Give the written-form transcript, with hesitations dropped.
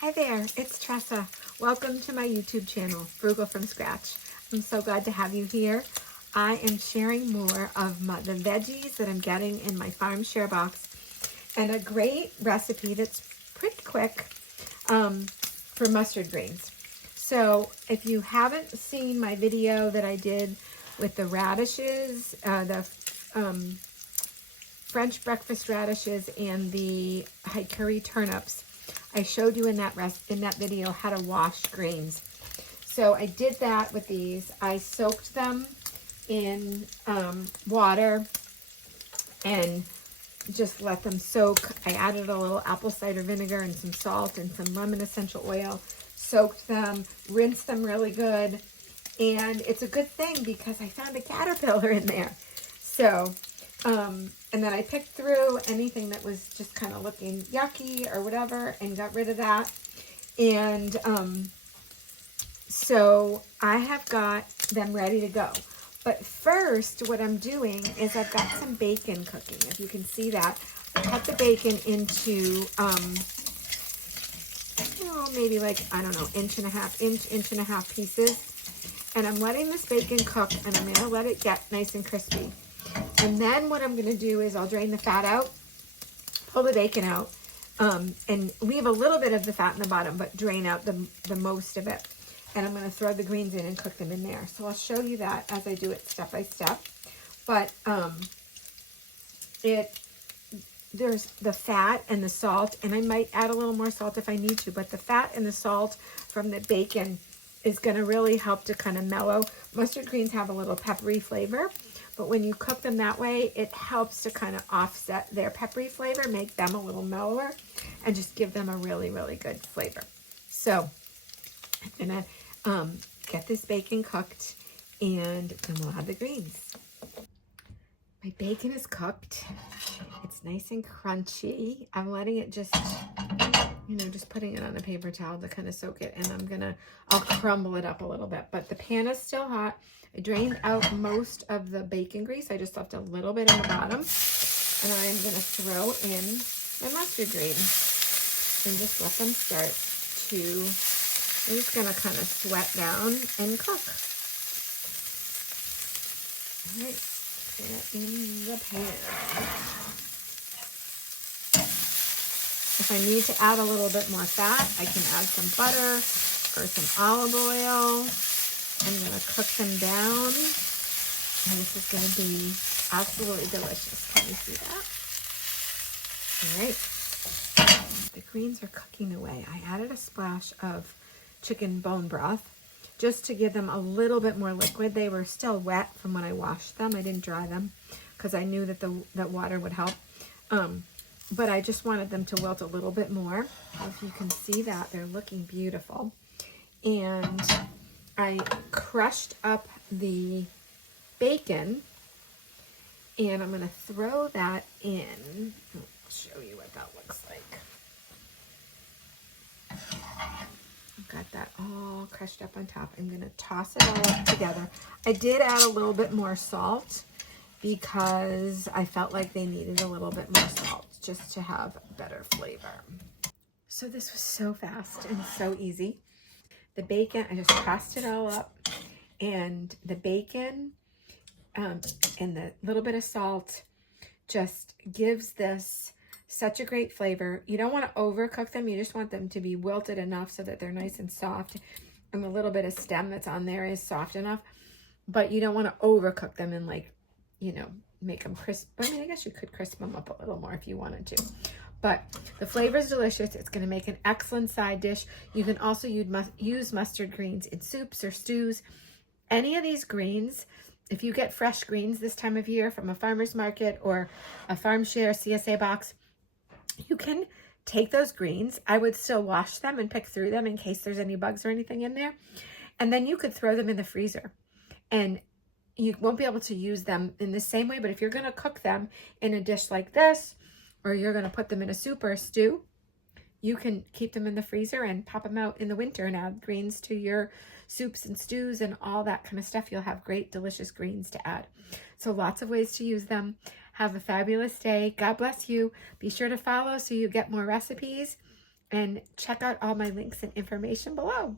Hi there, it's Tresa. Welcome to my YouTube channel, Frugal from Scratch. I'm so glad to have you here. I am sharing more of the veggies that I'm getting in my farm share box and a great recipe that's pretty quick for mustard greens. So if you haven't seen my video that I did with the radishes, the French breakfast radishes and the hikari turnips, I showed you in that video how to wash greens. So I did that with these. I soaked them in water and just let them soak. I added a little apple cider vinegar and some salt and some lemon essential oil. Soaked them, rinsed them really good. And it's a good thing because I found a caterpillar in there. So, and then I picked through anything that was just kind of looking yucky or whatever and got rid of that. And so I have got them ready to go. But first, what I'm doing is I've got some bacon cooking. If you can see that, I cut the bacon into, maybe like, I don't know, inch and a half pieces. And I'm letting this bacon cook, and I'm gonna let it get nice and crispy. And then what I'm gonna do is I'll drain the fat out, pull the bacon out, and leave a little bit of the fat in the bottom, but drain out the most of it. And I'm gonna throw the greens in and cook them in there. So I'll show you that as I do it step by step. But there's the fat and the salt, and I might add a little more salt if I need to, but the fat and the salt from the bacon is gonna really help to kind of mellow. Mustard greens have a little peppery flavor, but when you cook them that way, it helps to kind of offset their peppery flavor, make them a little mellower, and just give them a really, really good flavor. So I'm gonna get this bacon cooked, and then we'll have the greens. My bacon is cooked. It's nice and crunchy. I'm letting it just, just putting it on a paper towel to kind of soak it, and I'll crumble it up a little bit, but the pan is still hot. I drained out most of the bacon grease. I just left a little bit in the bottom, and I am gonna throw in my mustard greens and just let them start to, I'm just gonna kind of sweat down and cook. All right, put it in the pan. If I need to add a little bit more fat, I can add some butter or some olive oil. I'm going to cook them down, and this is going to be absolutely delicious. Can you see that? All right. The greens are cooking away. I added a splash of chicken bone broth just to give them a little bit more liquid. They were still wet from when I washed them. I didn't dry them because I knew that that water would help. But I just wanted them to wilt a little bit more. As you can see that, they're looking beautiful. And I crushed up the bacon, and I'm going to throw that in. I'll show you what that looks like. I've got that all crushed up on top. I'm going to toss it all up together. I did add a little bit more salt because I felt like they needed a little bit more salt just to have better flavor. So this was so fast and so easy. The bacon, I just tossed it all up, and the bacon and the little bit of salt just gives this such a great flavor. You don't want to overcook them. You just want them to be wilted enough so that they're nice and soft, and the little bit of stem that's on there is soft enough, but you don't want to overcook them and make them crisp. I mean, I guess you could crisp them up a little more if you wanted to. But the flavor is delicious. It's going to make an excellent side dish. You can also use mustard greens in soups or stews. Any of these greens, if you get fresh greens this time of year from a farmer's market or a farm share CSA box, you can take those greens. I would still wash them and pick through them in case there's any bugs or anything in there. And then you could throw them in the freezer. And you won't be able to use them in the same way, but if you're going to cook them in a dish like this, or you're going to put them in a soup or a stew, you can keep them in the freezer and pop them out in the winter and add greens to your soups and stews and all that kind of stuff. You'll have great, delicious greens to add. So lots of ways to use them. Have a fabulous day. God bless you. Be sure to follow so you get more recipes. And check out all my links and information below.